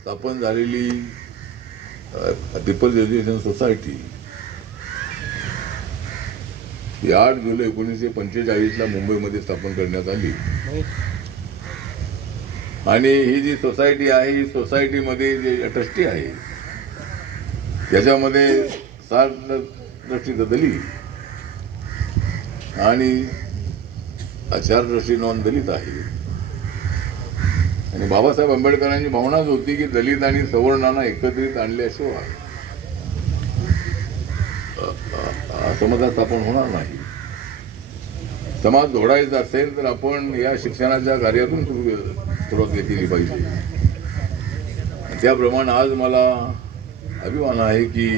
स्थापन झालेली people's education society. ही आठ जुलै एकोणीसशे पंचेचाळीसला मुंबईमध्ये स्थापन करण्यात आली. आणि ही जी सोसायटी आहे ही सोसायटीमध्ये जे ट्रस्टी आहे त्याच्यामध्ये सात ट्रस्टी दलित आणि चार ट्रस्टी नॉन दलित आहे आणि बाबासाहेब आंबेडकरांची भावनाच होती की दलित आणि सवर्णांना एकत्रित आणल्याशिवाय समाजात स्थापन होणार नाही. समाज जोडायचा असेल तर आपण या शिक्षणाच्या कार्यातून सुरुवात केली पाहिजे. त्याप्रमाणे आज मला अभिमान आहे की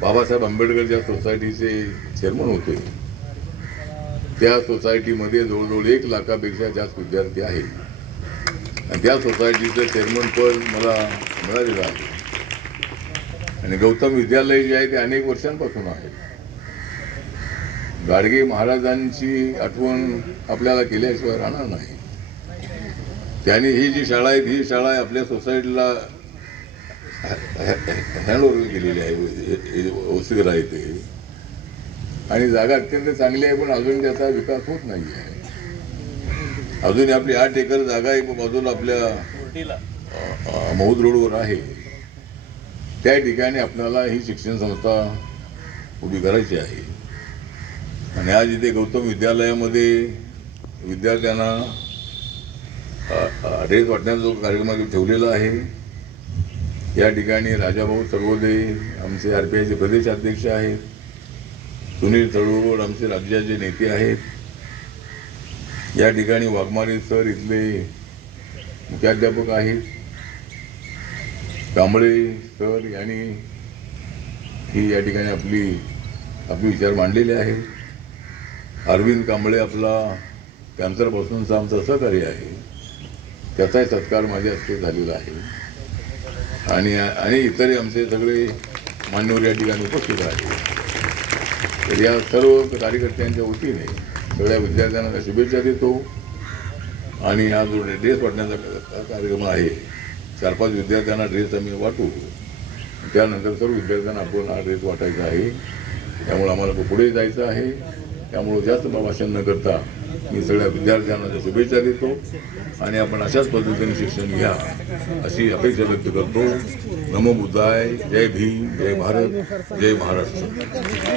बाबासाहेब आंबेडकर ज्या सोसायटीचे चेअरमन होते. त्या सोसायटीमध्ये जवळजवळ एक लाखापेक्षा जास्त विद्यार्थी आहेत. आणि त्या सोसायटीचं चेअरमनपद मला मिळालेलं आहे. आणि गौतम विद्यालय जे आहे ते अनेक वर्षांपासून आहे. गाडगे महाराजांची आठवण आपल्याला केल्याशिवाय राहणार नाही. त्यांनी ही जी शाळा आहे ही शाळा आपल्या सोसायटीला हँडओव्हर केलेली आहे वसुगर इथे आणि जागा अत्यंत चांगली आहे पण अजून त्याचा विकास होत नाही आहे अजून आपली आठ एकर जागा आहे बाजूला आपल्या मौद रोडवर आहे. त्या ठिकाणी आपल्याला ही शिक्षण संस्था उभी करायची आहे. आणि आज इथे गौतम विद्यालयामध्ये विद्यार्थ्यांना ड्रेस वाटण्याचा जो कार्यक्रम ठेवलेला आहे या ठिकाणी राजाभाऊ सर्वोदे आमचे आर पी आयचे प्रदेश अध्यक्ष आहेत. सुनील तळुरोड आमचे राज्याचे नेते आहेत. या ठिकाणी वाघमारे सर इथले मुख्याध्यापक आहेत. कांबळे सर यांनी ही या ठिकाणी आपली आपले विचार मांडलेले आहेत. अरविंद कांबळे आपला कॅन्सरपासूनचा आमचा सहकारी आहे. त्याचाही सत्कार माझ्या हस्ते झालेला आहे. आणि आणि इतरही आमचे सगळे मान्यवर या ठिकाणी उपस्थित आहेत. तर या सर्व कार्यकर्त्यांच्या वतीने सगळ्या विद्यार्थ्यांना शुभेच्छा देतो. आणि हा जो ड्रेस वाटण्याचा कार्यक्रम आहे चार पाच विद्यार्थ्यांना ड्रेस आम्ही वाटू. त्यानंतर सर्व विद्यार्थ्यांना आपण हा ड्रेस वाटायचा आहे. त्यामुळे आम्हाला पुढे जायचं आहे. त्यामुळं जास्त भाषण न करता मी सगळ्या विद्यार्थ्यांना शुभेच्छा देतो आणि आपण अशाच पद्धतीने शिक्षण घ्या अशी अपेक्षा व्यक्त करतो. नमो बुद्धाय. जय भीम. जय भारत. जय महाराष्ट्र.